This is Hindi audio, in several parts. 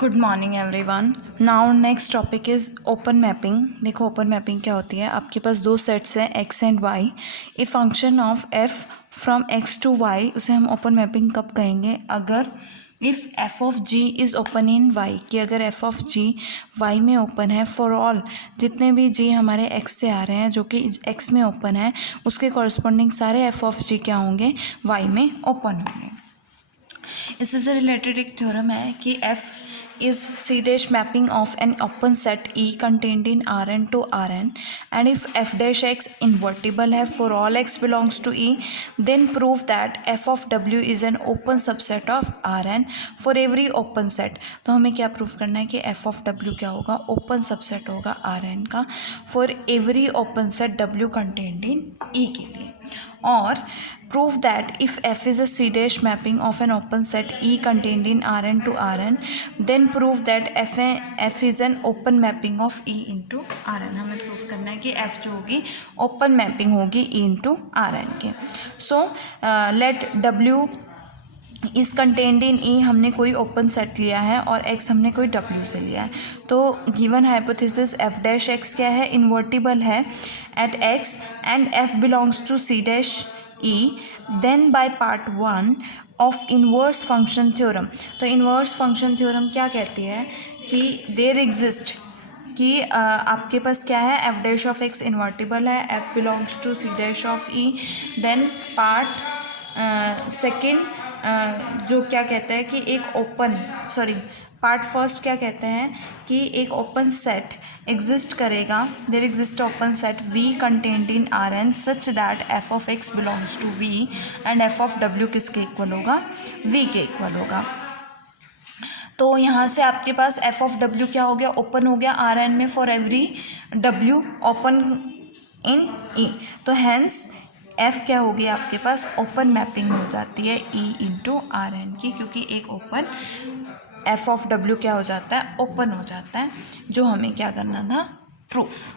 Good morning everyone. Now next topic is open mapping. देखो ओपन मैपिंग क्या होती है। आपके पास दो सेट्स हैं X and Y. A function of f from X to Y, उसे हम ओपन मैपिंग कब कहेंगे? अगर if f of G is open in Y, कि अगर एफ ऑफ जी वाई में ओपन है फॉर ऑल जितने भी जी हमारे एक्स से आ रहे हैं जो कि एक्स में ओपन है, उसके कॉरस्पॉन्डिंग सारे एफ ऑफ जी क्या होंगे? वाई में ओपन होंगे। इससे से रिलेटेड एक थ्योरम है कि F is C dash mapping of an open set E contained in Rn to Rn, and if f dash x invertible है for all x belongs to E, then prove that f of w is an open subset of Rn for every open set। तो हमें क्या प्रूव करना है कि f of w क्या होगा? ओपन सबसेट होगा Rn का for every open set w contained in E के लिए। और prove that if f is a C dash mapping of an open set E contained in Rn to Rn, then prove that f is an open mapping of E into Rn। हमें प्रूव करना है कि f जो होगी ओपन मैपिंग होगी E into Rn के। सो लेट w इस कंटेंड इन ई हमने कोई ओपन सेट लिया है और x हमने कोई w से लिया है। तो given hypothesis f dash x क्या है? इन्वर्टिबल है at x and f belongs to c dash e। Then by part one of inverse function theorem. तो इन्वर्स फंक्शन थ्योरम क्या कहती है कि देयर एग्जिस्ट कि आपके पास क्या है? F dash of X invertible है, F belongs to C dash of E. Then part second जो क्या कहता है कि एक ओपन पार्ट फर्स्ट क्या कहते हैं कि एक ओपन सेट एग्जिस्ट करेगा। There exist open set V content in R N such that f of X belongs to V and f of W किसके इक्वल होगा? वी के इक्वल होगा। तो यहाँ से आपके पास एफ ऑफ डब्ल्यू क्या हो गया? ओपन हो गया आर एन में for every W open in E. तो हैंस एफ क्या होगी आपके पास? ओपन मैपिंग हो जाती है ई इंटू आर एन की, क्योंकि एक ओपन एफ ऑफ डब्ल्यू क्या हो जाता है? ओपन हो जाता है, जो हमें क्या करना था? प्रूफ।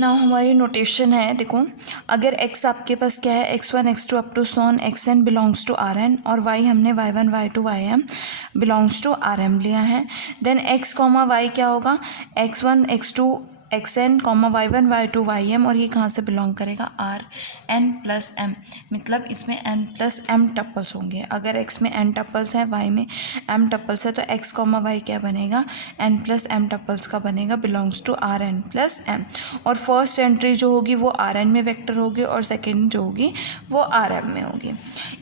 ना हमारी नोटेशन है, देखो अगर x आपके पास क्या है? x1 x2 अप टू सोन xn बिलोंग्स टू rn, और y हमने y1 y2 ym belongs to rm लिया है। देन x कॉमा y क्या होगा? x1 x2 xn comma y1 y2 ym, और ये कहाँ से बिलोंग करेगा? rn प्लस m, मतलब इसमें n प्लस m टप्पल्स होंगे। अगर x में n टप्पल्स है, y में m टप्पल्स है, तो x कॉमा y क्या बनेगा? n प्लस m टप्पल्स का बनेगा, belongs to rn plus m। और फर्स्ट एंट्री जो होगी वो Rn में वेक्टर होगी और सेकेंड जो होगी वो Rm में होगी।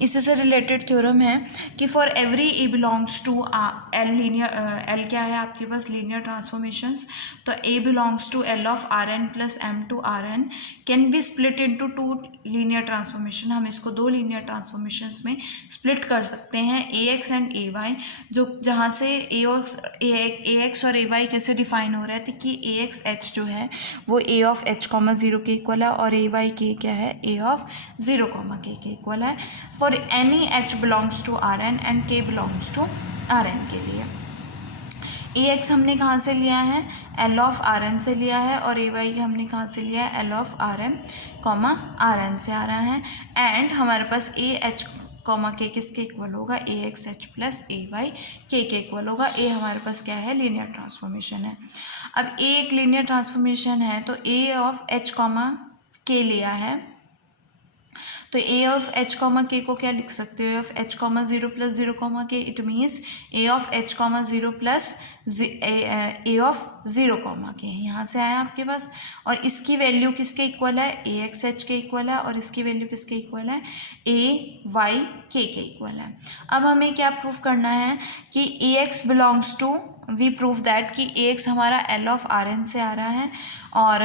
इसी से रिलेटेड थ्योरम है कि for every A belongs to L linear, L क्या है आपके पास? Linear transformations. तो A belongs to L of Rn plus m to Rn can be split into two linear transformation. हम इसको दो लीनियर ट्रांसफॉर्मेशंस में स्प्लिट कर सकते हैं, ए एक्स एंड ए वाई, जो जहाँ से ए एक्स और ए वाई कैसे डिफाइन हो रहे थे कि ए एक्स एच जो है वो A of H comma zero के इक्वल है, और ए वाई के क्या है? ए ऑफ ज़ीरो कॉमा के इक्वल है for any H belongs to R N and K belongs to R N के लिए। ए एक्स हमने कहाँ से लिया है? एल ऑफ आर एन से लिया है, और ए वाई हमने कहाँ से लिया है? L of R M comma R N से आ रहा है। एंड हमारे पास ए एच कॉमा के किसके इक्वल होगा? A X H plus A Y के इक्वल होगा। ए हमारे पास क्या है? लीनियर ट्रांसफॉर्मेशन है। अब ए एक लीनियर ट्रांसफॉर्मेशन है, तो ए ऑफ एच कॉमा के लिया है, तो ए ऑफ एच कॉमा के को क्या लिख सकते हो? A of H comma zero plus zero comma K, it means A of H comma zero plus A of zero comma K, यहाँ से आया आपके पास। और इसकी वैल्यू किसके इक्वल है? ए एक्स एच के इक्वल है, और इसकी वैल्यू किसके इक्वल है? ए वाई के इक्वल है। अब हमें क्या प्रूफ करना है कि A X belongs to, we prove that कि ए एक्स हमारा एल ऑफ आर एन से आ रहा है, और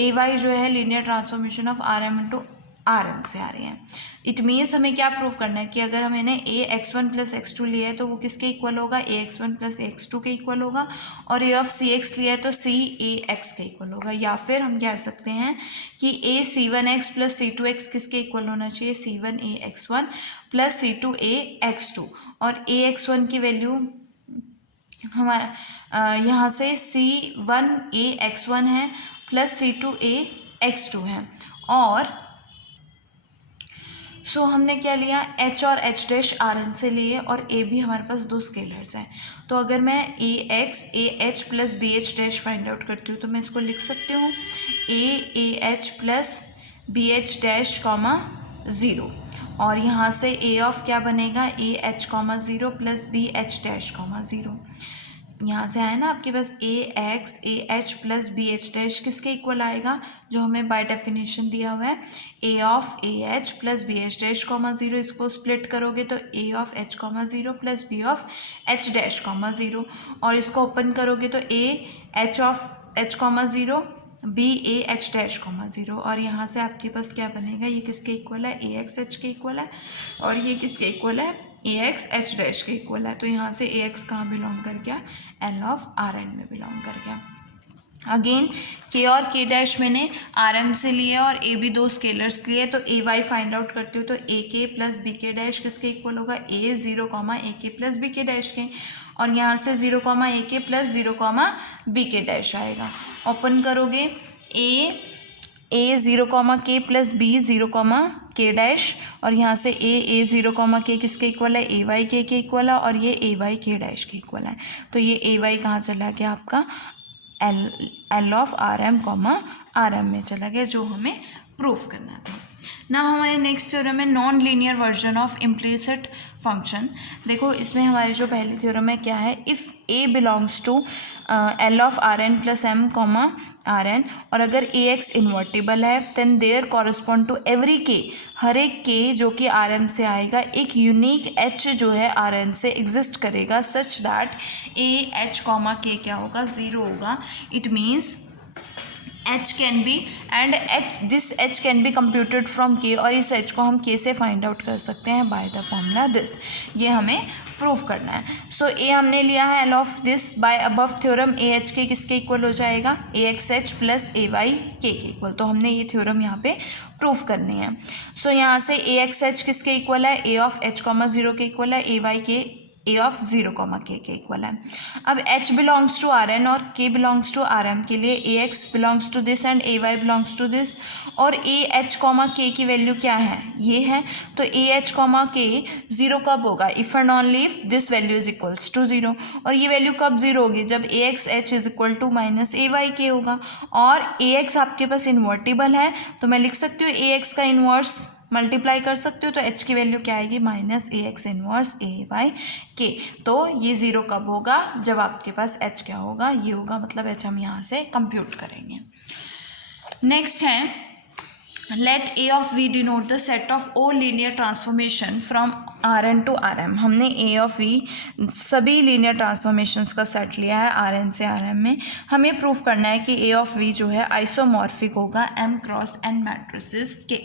ए वाई जो है linear transformation of R M into R N से आ रही है। इट मीन्स हमें क्या प्रूव करना है कि अगर हमने A X one plus X two लिया है तो वो किसके इक्वल होगा? A X one plus X two के इक्वल होगा, और ए ऑफ सी एक्स लिया है तो सी ए एक्स के इक्वल होगा। या फिर हम कह सकते हैं कि A C one X plus C two X किसके इक्वल होना चाहिए? C one A X one plus C two A X two, और ए एक्स वन की वैल्यू हमारा यहाँ से C one A X one है plus C two A X two है, और सो हमने क्या लिया, एच और एच डैश आर एन से लिए और ए भी हमारे पास दो स्केलर्स हैं। तो अगर मैं A X A H plus B H dash find out करती हूँ तो मैं इसको लिख सकती हूँ A H plus B H dash comma zero, और यहाँ से ए ऑफ क्या बनेगा, A H comma zero plus B H dash comma zero. यहाँ से आया ना आपके पास A X A H plus B H dash किसके इक्वल आएगा, जो हमें बाय डेफिनेशन दिया हुआ है A of A H plus B H dash comma zero. इसको स्प्लिट करोगे तो A of H comma zero plus B of H dash comma zero, और इसको ओपन करोगे तो A H of H comma zero B A H dash comma zero, और यहाँ से आपके पास क्या बनेगा, ये किसके इक्वल है, ए एक्स एच के इक्वल है, और ये किसके इक्वल है, ए एक्स एच डैश के इक्वल है। तो यहाँ से ए एक्स कहाँ बिलोंग कर गया, एल ऑफ आर एन में बिलोंग कर गया। अगेन के और के डैश मैंने आर एम से लिए और ए भी दो स्केलर्स लिए, तो ए वाई फाइंड आउट करती हूँ तो ए के प्लस बी के डैश किसके इक्वल होगा, ए ज़ीरो कॉमा ए के प्लस बी के डैश के, और यहाँ से ज़ीरो कॉमा ए के प्लस ज़ीरो कॉमा बी के डैश आएगा। ओपन करोगे ए ज़ीरो कॉमा के प्लस बी ज़ीरो कॉमा के डैश, और यहाँ से ए ज़ीरो कॉमा के किसके इक्वल है, ए वाई के इक्वल है, और ये ए वाई के डैश के इक्वल है। तो ये ए वाई कहाँ चला गया आपका, L of R M comma R M में चला गया, जो हमें प्रूफ करना था ना। हमारे नेक्स्ट थ्योरम है non linear version of implicit function. देखो इसमें हमारी जो पहली थ्योरम है क्या है, if A belongs to L of R N plus M comma R N, और अगर ए एक्स इन्वर्टिबल है then there correspond to every K, हर एक के जो कि आर एम से आएगा एक यूनिक एच जो है आर एन से एग्जिस्ट करेगा, such that A H comma के क्या होगा, ज़ीरो होगा। It means H can be and H this H can be computed from के, और इस एच को हम के से फाइंड आउट कर सकते हैं बाय द फॉर्मूला दिस। ये हमें प्रूफ करना है। सो ए हमने लिया है L of this by above theorem, A H के किसके इक्वल हो जाएगा, ए एक्स एच प्लस ए वाई के इक्वल। तो हमने ये थ्योरम यहाँ पे प्रूफ करनी है। सो यहाँ से ए एक्स एच किसके इक्वल है, A of H comma zero के इक्वल है, ए वाई के ए ऑफ ज़ीरो कॉमा के इक्वल है। अब H belongs to R N और K belongs to R M के लिए A X belongs to this and A Y belongs to this, और ए एच कॉमा के की वैल्यू क्या है, ये है। तो A H comma K zero कब होगा, if and only if this value is equals to zero, और ये वैल्यू कब ज़ीरो होगी, जब A X H is equal to minus A Y के होगा, और ए एक्स आपके पास इन्वर्टिबल है तो मैं लिख सकती हूँ ए एक्स का इन्वर्स मल्टीप्लाई कर सकते हो, तो एच की वैल्यू क्या आएगी, माइनस ए एक्स इनवर्स ए वाई के। तो ये ज़ीरो कब होगा, जब आपके पास एच क्या होगा, ये होगा, मतलब एच हम यहाँ से कंप्यूट करेंगे। नेक्स्ट है let A of V denote the set of all linear transformation from R N to R M. हमने ए ऑफ वी सभी लीनियर ट्रांसफॉर्मेशंस का सेट लिया है आर एन से आर एम में। हमें प्रूफ करना है कि ए ऑफ वी जो है आइसोमॉर्फिक होगा एम क्रॉस एन मैट्रिसेस के।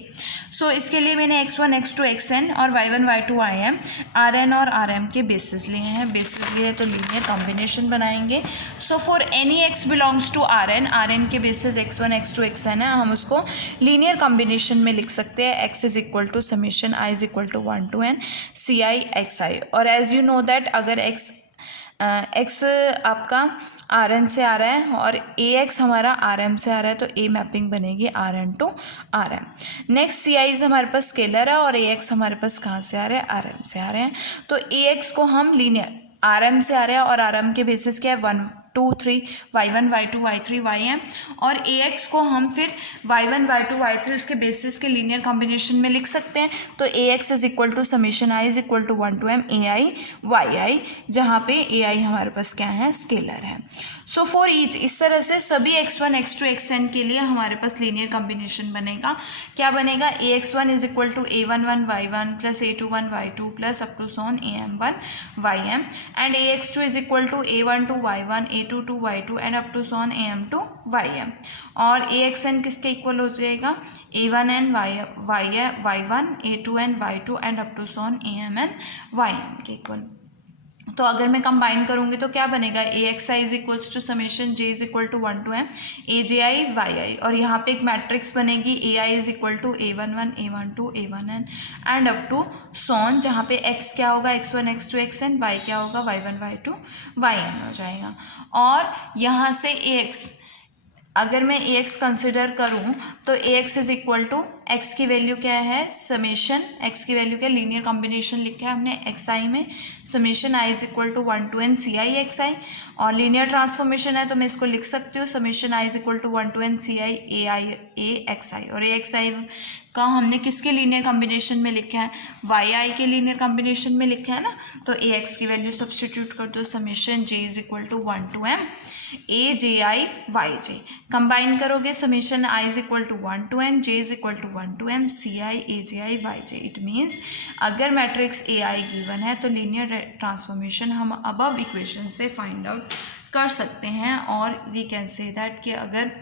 सो इसके लिए मैंने X one X two X N और Y one Y two Y M R N और आर एम के बेसिस लिए हैं। बेसिस लिए तो लीनियर कॉम्बिनेशन बनाएंगे। So for any X belongs to R N के basis X one X two X N है, हम उसको लीनियर कॉम्बिनेशन में लिख सकते हैं। X is equal to summation I is equal to one to N C I X I. और as you know that X एक्स आपका आर एन से आ रहा है और ए एक्स हमारा आर एम से आ रहा है तो ए मैपिंग बनेगी R N to R M. Next C I's हमारे पास स्केलर है और ए एक्स हमारे पास कहाँ से आ रहे हैं, आर एम से आ रहे हैं। तो ए एक्स को हम लीनियर आर एम से आ रहे हैं और आर एम के बेसिस क्या है 1 2 3 Y one Y two Y three Y M, और ए एक्स को हम फिर Y one Y two Y three उसके बेसिस के लीनियर कॉम्बिनेशन में लिख सकते हैं। तो A X is equal to summation I is equal to 1 to m A I Y I, जहाँ पे ए आई हमारे पास क्या है, स्केलर है। सो फॉर ईच इस तरह से सभी x1 x2 xn के लिए हमारे पास लीनियर कॉम्बिनेशन बनेगा। क्या बनेगा, A X one is equal to A one one Y one plus A two one Y two plus up to son A M one Y M, and A X two is equal to A one two Y one A two two Y two and up to son A M two Y M. और ए एक्स एन किसके इक्वल हो जाएगा, A one N Y one A to N Y two and up to son A M N Y M के इक्वल। तो अगर मैं कंबाइन करूंगी तो क्या बनेगा, A X I is equals to summation J is equal to 1 to m A J I Y I, और यहाँ पे एक मैट्रिक्स बनेगी A I is equal to A one one A one two A one N and up to son, जहाँ पे एक्स क्या होगा X one X two X N, Y क्या होगा Y one Y two Y N हो जाएगा। और यहाँ से ए एक्स अगर मैं ए एक्स कंसिडर करूँ तो A X is equal to X की वैल्यू क्या है, समेशन एक्स की वैल्यू क्या, लीनियर कॉम्बिनेशन लिखा है हमने एक्स आई में, summation I is equal to 1 to n C I X I, और लीनियर ट्रांसफॉर्मेशन है तो मैं इसको लिख सकती हूँ summation I is equal to 1 to n C I A X I, और ए एक्स आई का हमने किसके लीनियर कॉम्बिनेशन में लिखा है, वाई आई के लीनियर कॉम्बिनेशन में लिखा है ना, तो ए एक्स की वैल्यू सब्सटीट्यूट कर दो, summation J is equal to 1 to m A J I Y J, combine करोगे summation I is equal to 1 to n J is equal to 1 to m C I A J I Y J. It means अगर मैट्रिक्स ए आई गिवन है तो लीनियर ट्रांसफॉर्मेशन हम अबव इक्वेशन से फाइंड आउट कर सकते हैं, और वी कैन से दैट कि अगर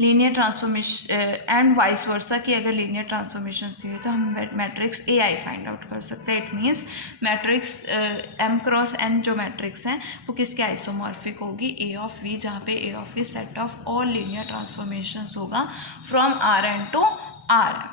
linear transformation and vice versa कि अगर लीनियर ट्रांसफॉर्मेशंस दी हो तो हम matrix A I find out कर सकते हैं। It means matrix M cross N जो मैट्रिक्स हैं वो किसके आइसोमॉर्फिक होगी, ए ऑफ वी, जहाँ पे A of V set of all linear transformations होगा from R N to are.